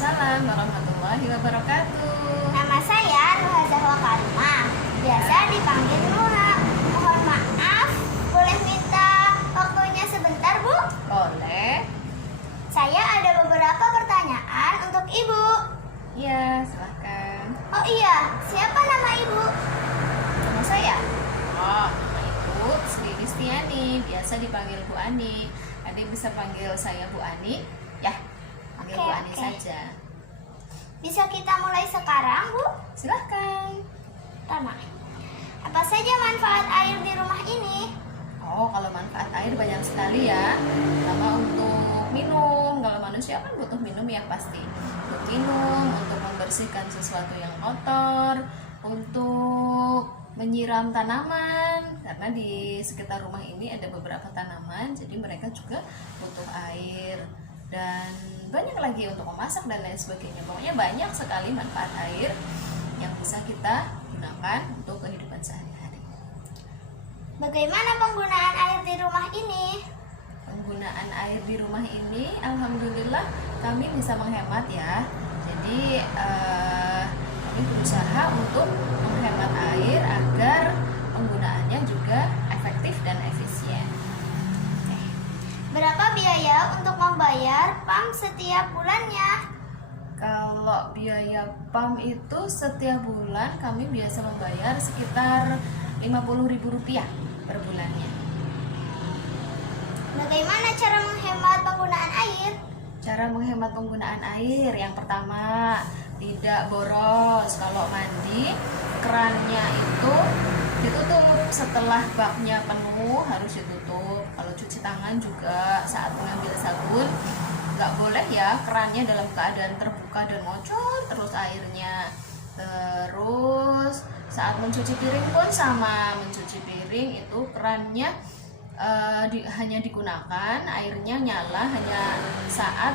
Waalaikumsalam warahmatullahi wabarakatuh. Nama saya Nuha Zahwa Karimah, biasa dipanggil Nuha. Mohon maaf, boleh minta waktunya sebentar, Bu? Boleh? Saya ada beberapa pertanyaan untuk Ibu. Iya, silahkan. Oh iya, siapa nama Ibu? Nama saya? Oh, nama Ibu Sri Listiani, biasa dipanggil Bu Ani. Adik bisa panggil saya Bu Ani? Ya, panggil Bu Ani saja. Bisa kita mulai sekarang, Bu? Silahkan. Pertama, apa saja manfaat air di rumah ini? Oh, kalau manfaat air banyak sekali ya. Pertama untuk minum. Kalau manusia kan butuh minum ya pasti. Untuk minum, untuk membersihkan sesuatu yang kotor, untuk menyiram tanaman. Karena di sekitar rumah ini ada beberapa tanaman, jadi mereka juga butuh air. Dan banyak lagi untuk memasak dan lain sebagainya. Pokoknya banyak sekali manfaat air yang bisa kita gunakan untuk kehidupan sehari-hari. Bagaimana penggunaan air di rumah ini? Penggunaan air di rumah ini, alhamdulillah kami bisa menghemat ya. Jadi kami berusaha untuk menghemat air agar penggunaannya juga efektif dan efisien. Berapa biaya untuk membayar PAM setiap bulannya? Kalau biaya PAM itu setiap bulan kami biasa membayar sekitar Rp50.000 per bulannya. Bagaimana cara menghemat penggunaan air? Cara menghemat penggunaan air, yang pertama tidak boros. Kalau mandi, kerannya itu ditutup. Setelah baknya penuh harus ditutup. Kalau cuci tangan juga saat mengambil sabun nggak boleh ya kerannya dalam keadaan terbuka dan ngocor terus airnya. Terus saat mencuci piring pun sama, mencuci piring itu kerannya hanya digunakan, airnya nyala hanya saat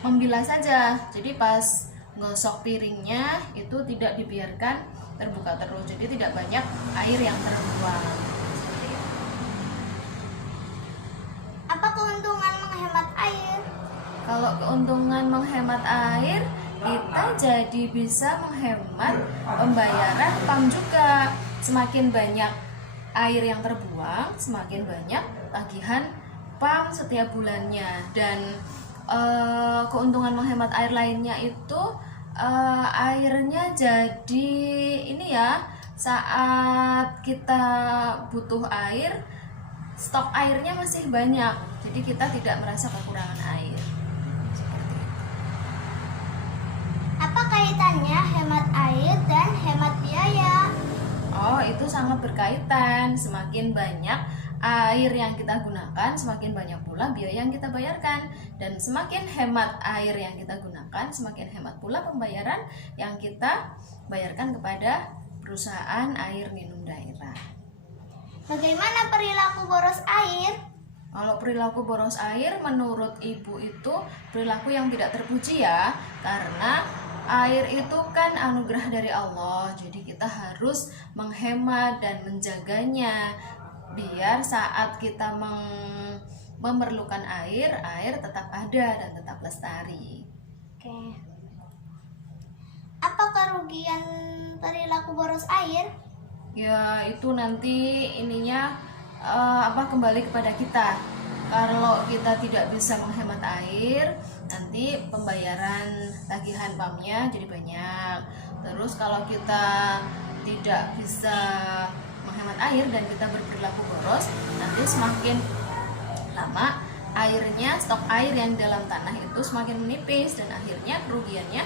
membilas saja. Jadi pas gosok piringnya itu tidak dibiarkan terbuka terus, jadi tidak banyak air yang terbuang. Apa keuntungan menghemat air? Kalau keuntungan menghemat air, kita jadi bisa menghemat pembayaran PAM juga. Semakin banyak air yang terbuang, semakin banyak tagihan PAM setiap bulannya. Dan keuntungan menghemat air lainnya itu airnya jadi ini ya, saat kita butuh air, stok airnya masih banyak, jadi kita tidak merasa kekurangan air. Seperti itu. Apa kaitannya hemat air dan hemat biaya? Oh, itu sangat berkaitan. Semakin banyak air yang kita gunakan, semakin banyak pula biaya yang kita bayarkan. Dan semakin hemat air yang kita gunakan, semakin hemat pula pembayaran yang kita bayarkan kepada perusahaan air minum daerah. Bagaimana perilaku boros air? Kalau perilaku boros air menurut Ibu itu perilaku yang tidak terpuji ya. Karena air itu kan anugerah dari Allah. Jadi kita harus menghemat dan menjaganya biar saat kita memerlukan air tetap ada dan tetap lestari. Oke. Apa kerugian perilaku boros air? Ya itu nanti ininya kembali kepada kita. Kalau kita tidak bisa menghemat air, nanti pembayaran tagihan PAM-nya jadi banyak. Terus kalau kita tidak bisa menghemat air dan kita berperilaku boros, nanti semakin lama airnya, stok air yang dalam tanah itu semakin menipis dan akhirnya kerugiannya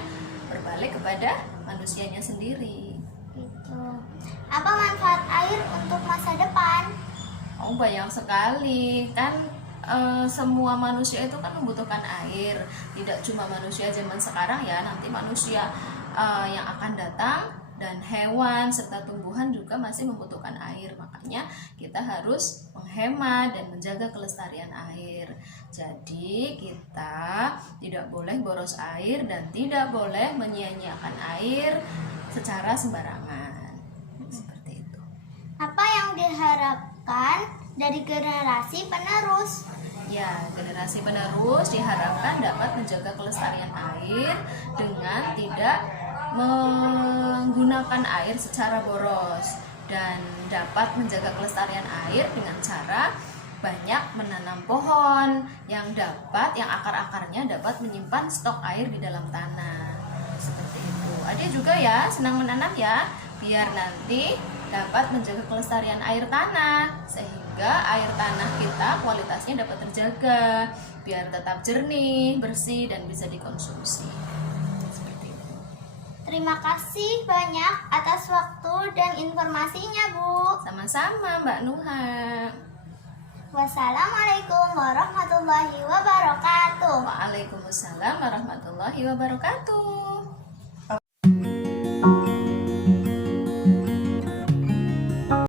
berbalik kepada manusianya sendiri. Gitu. Apa manfaat air untuk masa depan? Oh, banyak sekali kan. Semua manusia itu kan membutuhkan air. Tidak cuma manusia zaman sekarang ya, nanti manusia yang akan datang dan hewan serta tumbuhan juga masih membutuhkan air. Makanya kita harus menghemat dan menjaga kelestarian air. Jadi kita tidak boleh boros air dan tidak boleh menyia-nyiakan air secara sembarangan. Seperti itu. Apa yang diharapkan dari generasi penerus? Ya, generasi penerus diharapkan dapat menjaga kelestarian air dengan tidak menggunakan air secara boros dan dapat menjaga kelestarian air dengan cara banyak menanam pohon yang akar-akarnya dapat menyimpan stok air di dalam tanah. Seperti itu. Adik juga ya senang menanam ya, biar nanti dapat menjaga kelestarian air tanah sehingga air tanah kita kualitasnya dapat terjaga biar tetap jernih, bersih dan bisa dikonsumsi. Seperti itu. Terima kasih banyak atas waktu dan informasinya, Bu. Sama-sama Mbak Nuha. Wassalamualaikum warahmatullahi wabarakatuh. Waalaikumsalam warahmatullahi wabarakatuh.